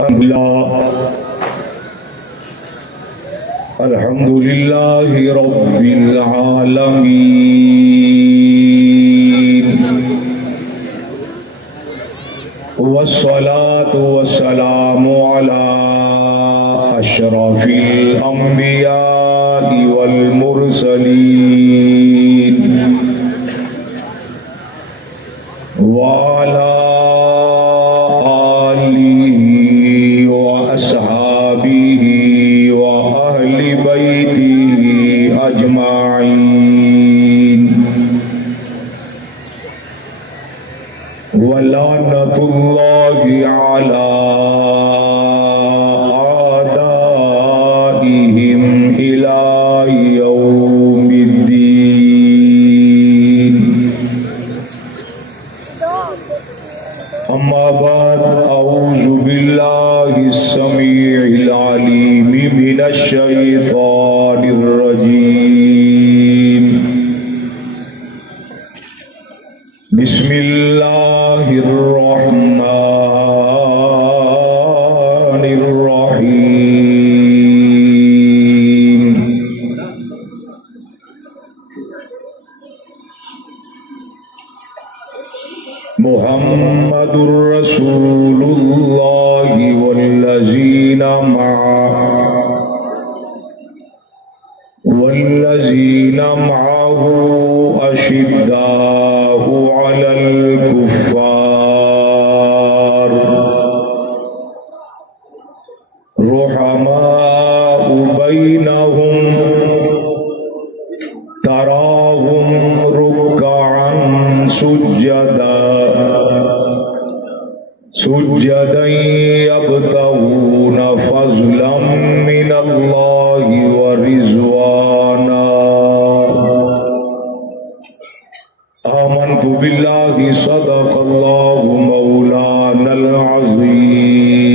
الحمد لله رب العالمين والصلاة والسلام على أشرف الأنبياء والمرسلين وعلى آله وأصحابه وأهل بيته أجمعين ولعنة الله على أعدائهم إلى يوم الدين. أما بعد، أعوذ بالله السميع العليم من الشيطان الرجيم. بسم الله الرحمن الرحيم. محمد رسول الله والذين معه أشداء على الكفار رحماء بينهم تراهم ركعا سجدا يبتغون فضلا من الله ورضوانا. آمنت بالله صدق الله مولانا العظيم.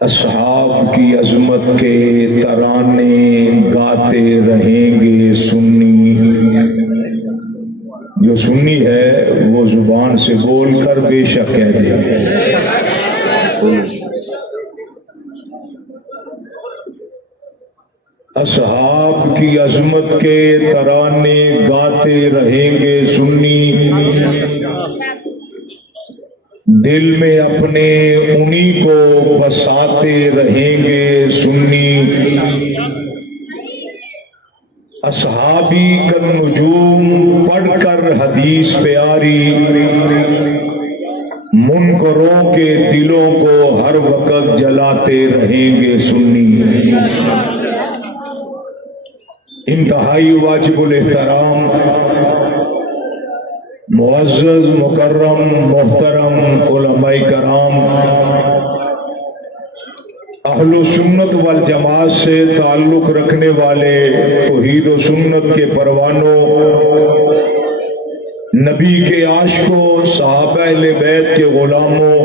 اصحاب کی عظمت کے ترانے گاتے رہیں گے سنی. جو سنی ہے وہ زبان سے بول کر بے شک کہہ دے. اصحاب کی عظمت کے ترانے گاتے رہیں گے سنی. دل میں اپنے انہی کو بساتے رہیں گے سنی. اصحابی کا نجوم پڑھ کر حدیث پیاری منکروں کے دلوں کو ہر وقت جلاتے رہیں گے سنی. انتہائی واجب الاحترام معزز مکرم محترم علماء کرام، اہل و سنت والجماعت سے تعلق رکھنے والے توحید و سنت کے پروانوں، نبی کے عاشقوں، صحابہ اہل بیت کے غلاموں،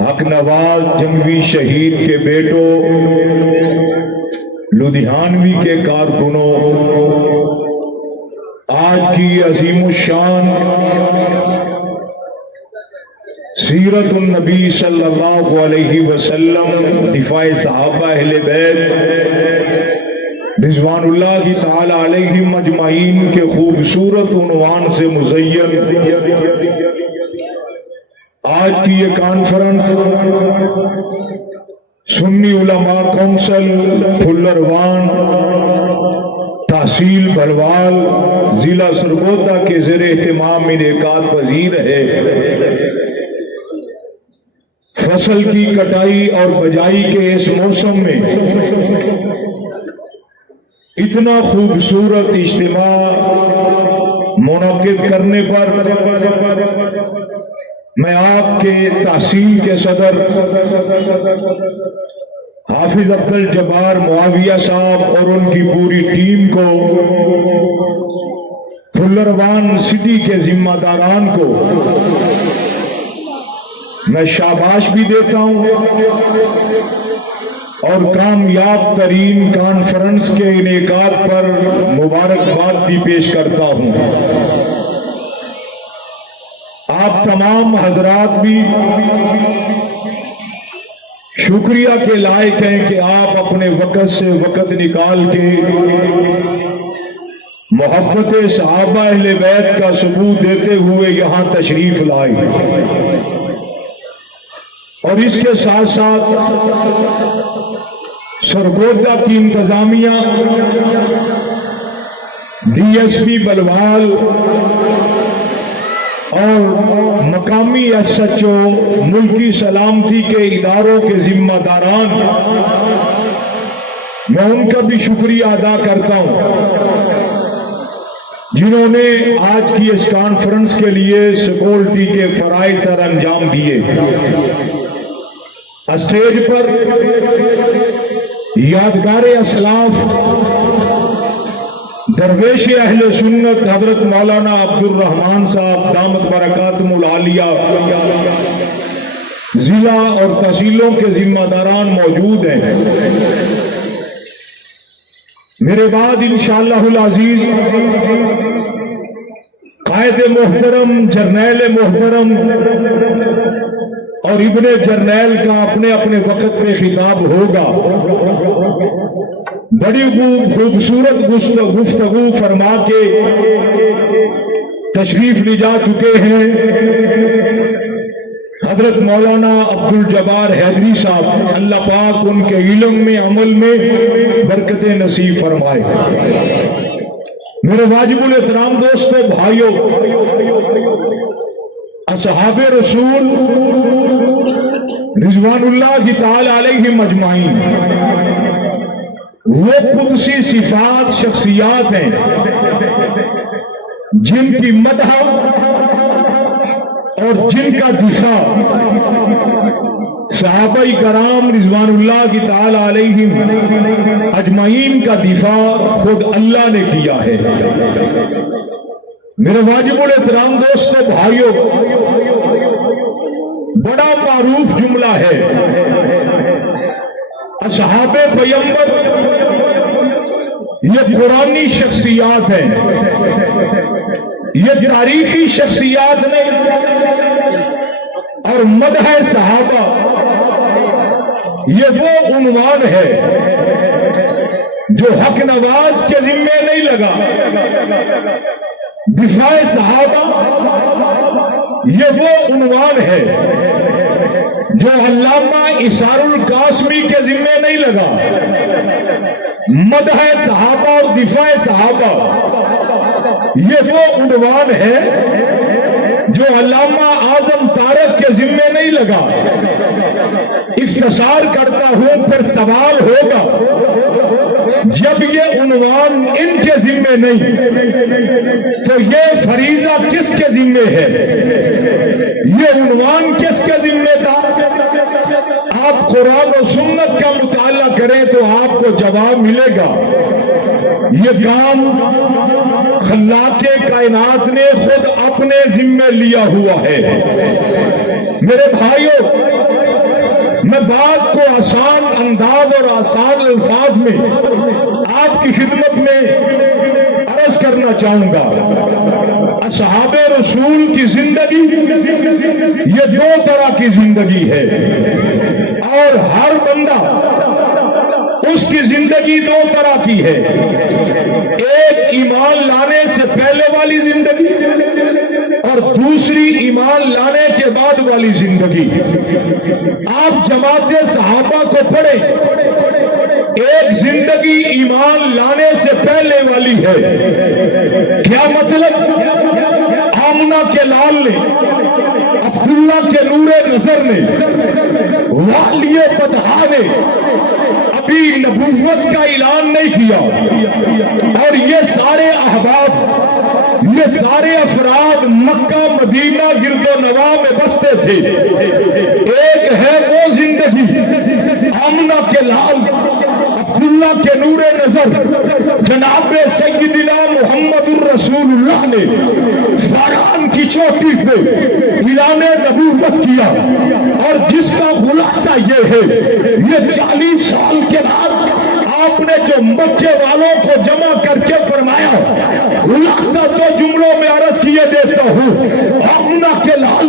حق نواز جنگی شہید کے بیٹوں، لدھیانوی کے کارکنوں، آج کی عظیم الشان سیرت النبی صلی اللہ علیہ وسلم، دفاع صحابہ اہل بیت رضوان اللہ تعالی علیہم اجمعین کے خوبصورت عنوان سے مزین آج کی یہ کانفرنس سنی علماء کونسل پھلروان تحصیل بھلوال ضلع سرگوتا کے زیر اہتمام انعقاد پذیر ہے. فصل کی کٹائی اور بجائی کے اس موسم میں اتنا خوبصورت اجتماع منعقد کرنے پر میں آپ کے تحصیل کے صدر حافظ عبدالجبار معاویہ صاحب اور ان کی پوری ٹیم کو، پھلروان سٹی کے ذمہ داران کو میں شاباش بھی دیتا ہوں اور کامیاب ترین کانفرنس کے انعقاد پر مبارکباد بھی پیش کرتا ہوں. تمام حضرات بھی شکریہ کے لائق ہیں کہ آپ اپنے وقت سے وقت نکال کے محبت صحابہ اہل بیت کا ثبوت دیتے ہوئے یہاں تشریف لائے، اور اس کے ساتھ ساتھ سرگودا کی انتظامیہ، ڈی ایس پی بلوال اور مقامی ایس ایچ او، ملکی سلامتی کے اداروں کے ذمہ داران، میں ان کا بھی شکریہ ادا کرتا ہوں جنہوں نے آج کی اس کانفرنس کے لیے سیکورٹی کے فرائض سر انجام دیے۔ اسٹیج پر یادگار اسلاف درویش اہل سنت حضرت مولانا عبد الرحمان صاحب دامت برکاتہم العالیہ ضلع اور تحصیلوں کے ذمہ داران موجود ہیں۔ میرے بعد انشاءاللہ العزیز قائد محترم، جرنیل محترم اور ابن جرنیل کا اپنے اپنے وقت پہ خطاب ہوگا۔ بڑی خوبصورت گفتگو فرما کے تشریف لے جا چکے ہیں حضرت مولانا عبد الجبار حیدری صاحب، اللہ پاک ان کے علم میں عمل میں برکت نصیب فرمائے۔ میرے واجب الاحترام دوستو، بھائیوں، اصحاب رسول رضوان اللہ تعالی علیہم اجمعین وہ قدسی صفات شخصیات ہیں جن کی مدح اور جن کا دفاع صحابہ کرام رضوان اللہ تعالی علیہم اجمعین کا دفاع خود اللہ نے کیا ہے۔ میرے واجب الاحترام دوستو، بھائیوں، بڑا معروف جملہ ہے، اصحاب پیغمبر یہ قرآنی شخصیات ہیں، یہ تاریخی شخصیات نہیں، اور مدح صحابہ یہ وہ عنوان ہے جو حق نواز کے ذمے نہیں لگا۔ دفاع صحابہ یہ وہ عنوان ہے جو علامہ اشار القاسمی کے ذمے نہیں لگا۔ مدح صحابہ اور دفاع صحابہ یہ وہ عنوان ہے جو علامہ اعظم طارق کے ذمے نہیں لگا۔ اختصار کرتا ہوں، پھر سوال ہوگا جب یہ عنوان ان کے ذمے نہیں تو یہ فریضہ کس کے ذمے ہے؟ یہ عنوان کس کے ذمے تھا؟ آپ قرآن و سنت کا مطالعہ کریں تو آپ کو جواب ملے گا۔ یہ کام خلاق کائنات نے خود اپنے ذمے لیا ہوا ہے۔ میرے بھائیوں، میں بات کو آسان انداز اور آسان الفاظ میں آپ کی خدمت میں عرض کرنا چاہوں گا۔ اصحاب رسول کی زندگی یہ دو طرح کی زندگی ہے، اور ہر بندہ اس کی زندگی دو طرح کی ہے۔ ایک ایمان لانے سے پہلے والی زندگی اور دوسری ایمان لانے کے بعد والی زندگی۔ آپ جماعت صحابہ کو پڑھیں، ایک زندگی ایمان لانے سے پہلے والی ہے۔ کیا مطلب؟ آمنہ کے لال نے، عبداللہ کے نور نظر نے، والی بطحا نے ابھی نبوت کا اعلان نہیں کیا، اور یہ سارے احباب، یہ سارے افراد مکہ مدینہ گرد و نواح میں بستے تھے۔ ایک ہے وہ زندگی آمنہ کے لال، عبداللہ کے نور نظر، جناب سیدنا محمد الرسول اللہ نے فاران کی چوٹی پہ اعلان نبوت کیا، اور جس کا خلاصہ یہ ہے، یہ 40 سال کے بعد آپ نے جو مکے والوں کو جمع کر کے فرمایا، خلاصہ دو جملوں میں عرض کیے دیتا ہوں۔ آمنہ کے لال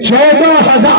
14,000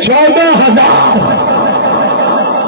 14,000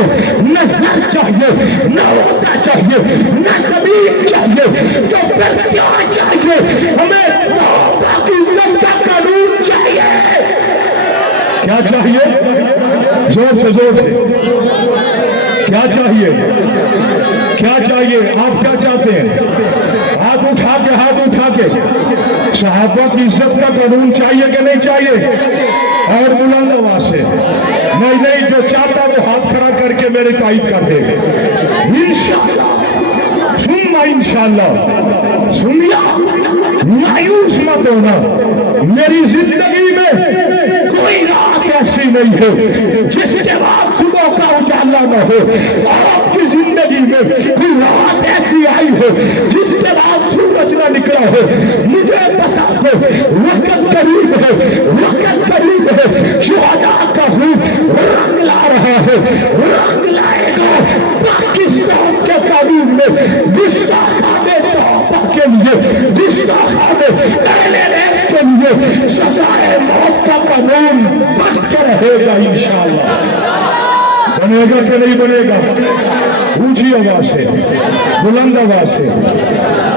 چاہیے، نہ سر چاہیے، نہ ہوتا چاہیے، نہ زمین چاہیے، تو پھر کیا چاہیے؟ ہمیں صحابہ کی عزت کا قانون چاہیے۔ کیا چاہیے؟ زور سے زور سے کیا چاہیے؟ کیا چاہیے؟ آپ کیا چاہتے ہیں؟ ہاتھ اٹھا کے، ہاتھ اٹھا کے صحابہ کی عزت کا قانون چاہیے کہ نہیں چاہیے؟ اور بلند آواز سے نہیں، جو چاہتا وہ ہاتھ کھڑا کر کے میری تائید کر دے انشاءاللہ ثم انشاءاللہ۔ سنیا، مایوس مت ہونا، میری زندگی میں کوئی رات ایسی نہیں ہے جس کے بعد صبح کا اجالا نہ ہو۔ آپ کی زندگی میں کوئی رات ایسی آئی ہو جس کے بعد سورج نہ نکلا ہو۔ مجھے بتا دو، وقت قریب ہے، وقت قریب ہے، شہداء کا خون رنگ لا رہا ہے، رنگ لائے گا پاکستان کے قانون میں۔ گستاخانِ صحابہ کے لیے، گستاخانِ اہل بیت کے لیے سزائے موت کا قانون بن کے رہے گا انشاءاللہ۔ بنے گا کہ نہیں بنے گا؟ اونچی آواز سے، بلند آواز سے۔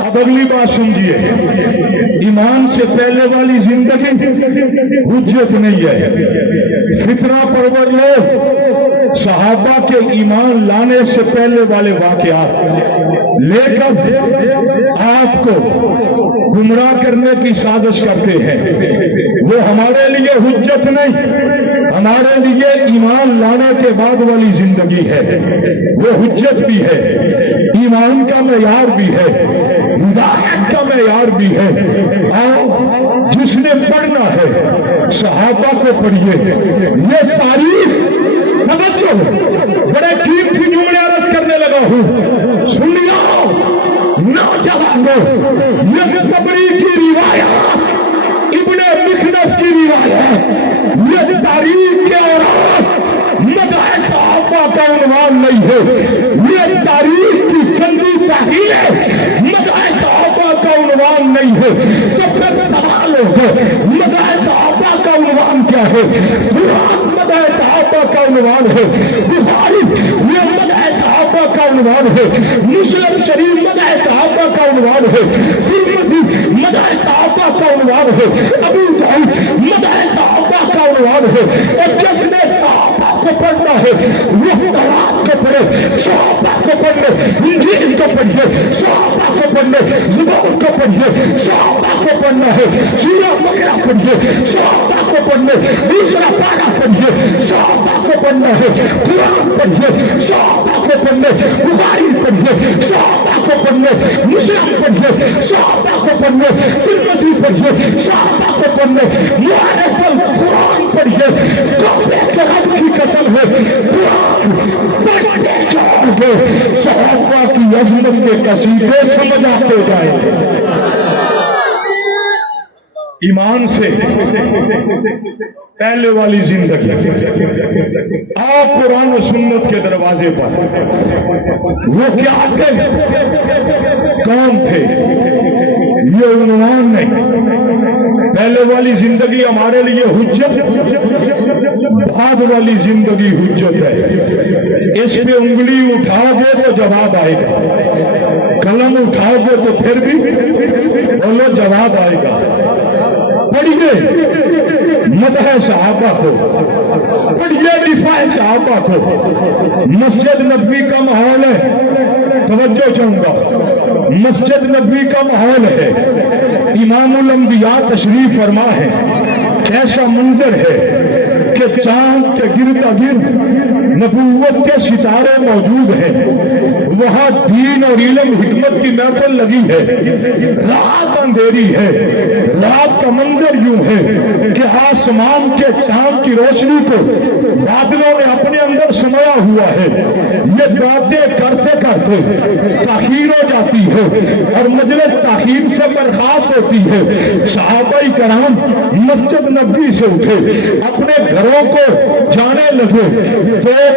اب اگلی بات سمجھیے، ایمان سے پہلے والی زندگی حجت نہیں ہے۔ فتنہ پرور لوگ صحابہ کے ایمان لانے سے پہلے والے واقعات لے کر آپ کو گمراہ کرنے کی سازش کرتے ہیں۔ وہ ہمارے لیے حجت نہیں، ہمارے لیے ایمان لانے کے بعد والی زندگی ہے، وہ حجت بھی ہے، ایمان کا معیار بھی ہے، ہدایت کا معیار بھی ہے۔ اور جس نے پڑھنا ہے صحابہ کو پڑھیے۔ یہ تاریخ، توجہ، بڑے قیمتی جملے عرض کرنے لگا ہوں، سن لو نوجوانوں، یہ تبری کی روایات، ابن مخنف کی روایات، یہ تاریخ کے اوراق مدح صحابہ کا عنوان نہیں ہے، یہ تاریخ کی گندی تحریر ہے، مدح صحابہ کا عنوان نہیں ہے۔ تو پھر سوال ہوگا، مدح صحابہ کا عنوان کیا ہے؟ قرآن مدح صحابہ کا عنوان ہے، بخاری یہ مدح صحابہ کا عنوان ہے، مسلم شریف مدح صحابہ کا عنوان ہے، ترمذی مدح صحابہ کا عنوان ہے، ابو داؤد مدح صحابہ کا عنوان ہے۔ اور جس نے صحابہ کو پڑھنا ہے وہ تورات کو پڑھے، صحابہ کو پڑھے، انجیل کو پڑھیے، صحابہ کو پڑھے، زبور کو پڑھیے، صحابہ کو پڑھنا ہے، سورہ بقرہ پڑھیے، صحابہ کو پڑھنے، دوسرا پارہ پڑھیے، صحابہ کو پڑھنا ہے، قرآن پڑھیے، صحابہ کو پڑھنے، بخاری پڑھیے، صحابہ کو پڑھنے، مسلم پڑھیے، صحابہ کو پڑھنے، ترمذی پڑھیے، صحابہ کو پڑھنے، معرف القرآن پڑھیے۔ کعبے کے رب کی قسم ہے، قرآن پڑھتے جاؤ گے صحابہ کی عظمت کے قصیدے سمجھ آتے جائیں گے۔ ایمان سے پہلے والی زندگی، آپ قرآن و سنت کے دروازے پر، وہ کیا تھے، کون تھے، یہ عنوان نہیں۔ پہلے والی زندگی ہمارے لیے حجت، بعد والی زندگی حجت ہے۔ اس پہ انگلی اٹھاؤ گے تو جواب آئے گا، قلم اٹھاؤ گے تو پھر بھی بولو جواب آئے گا۔ پڑھیے مدح صحابہ کو، پڑھیے دفاع صحابہ کو۔ مسجد نبوی کا ماحول ہے، توجہ چاہوں گا، مسجد نبوی کا ماحول ہے، امام الانبیاء تشریف فرما ہے، کیسا منظر ہے کہ چاند کے گرد گرد نبوت کے ستارے موجود ہیں، وہاں دین اور علم حکمت کی محفل لگی ہے، رات اندھیری ہے، رات کا منظر یوں ہے کہ آسمان کے چاند کی روشنی کو بادلوں نے اپنے اندر سمایا ہوا ہے۔ یہ باتیں کرتے کرتے تاخیر ہو جاتی ہے اور مجلس تاخیر سے برخاست ہوتی ہے۔ صحابہ کرام مسجد نبوی سے اٹھے، اپنے گھروں کو جانے لگے، تو